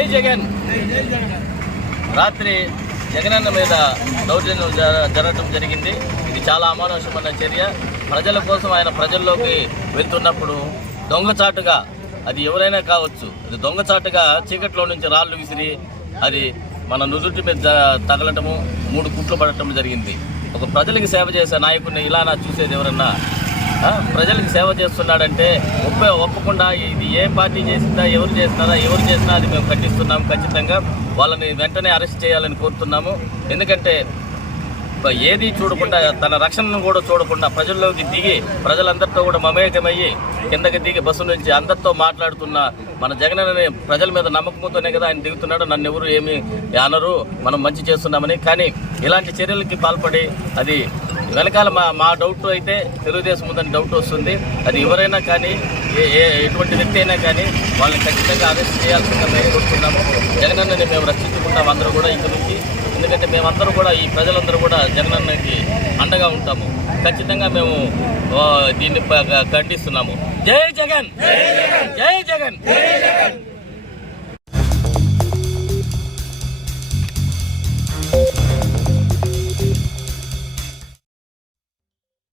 జగన్. రాత్రి జగనన్న మీద దౌర్జన్యం జరగడం జరిగింది. ఇది చాలా అమానుషమైన చర్య. ప్రజల కోసం ఆయన ప్రజల్లోకి వెళ్తున్నప్పుడు దొంగచాటుగా అది ఎవరైనా కావచ్చు అది దొంగచాటుగా చీకట్లో నుంచి రాళ్ళు విసిరి అది మన నుదుటి మీద తగలటము మూడు కుట్లు పడటం జరిగింది. ఒక ప్రజలకి సేవ చేసే నాయకుడిని ఇలా నా చూసేది ఎవరన్నా ప్రజలకు సేవ చేస్తున్నాడంటే ఒప్పే ఒప్పకుండా ఇది ఏ పార్టీ చేసిందా ఎవరు చేసినారా ఎవరు చేసినా అది మేము ఖండిస్తున్నాము ఖచ్చితంగా. వాళ్ళని వెంటనే అరెస్ట్ చేయాలని కోరుతున్నాము. ఎందుకంటే ఏది చూడకుండా తన రక్షణను కూడా చూడకుండా ప్రజల్లోకి దిగి ప్రజలందరితో కూడా మమేకమయ్యి కిందకి దిగి బస్సు నుంచి అందరితో మాట్లాడుతున్న మన జగన్ అనే ప్రజల మీద నమ్మకంతోనే కదా ఆయన దిగుతున్నాడు. నన్ను ఎవరు ఏమి అనరు మనం మంచి చేస్తున్నామని. కానీ ఇలాంటి చర్యలకి పాల్పడి అది వెనకాల మా మా డౌట్ అయితే తెలుగుదేశం ఉందని డౌట్ వస్తుంది. అది ఎవరైనా కానీ ఏ- ఏ ఎటువంటి వ్యక్తి అయినా కానీ వాళ్ళని ఖచ్చితంగా అరెస్ట్ చేయాల్సిందని మేము కోరుతున్నాము జగనన్నని మేము రక్షించుకుంటాం అందరూ కూడా ఇంక నుంచి. ఎందుకంటే మేమందరూ కూడా ఈ ప్రజలందరూ కూడా జగనన్నకి అండగా ఉంటాము. ఖచ్చితంగా మేము దీన్ని ఖండిస్తున్నాము. జై జగన్! జై జగన్! జై జగన్!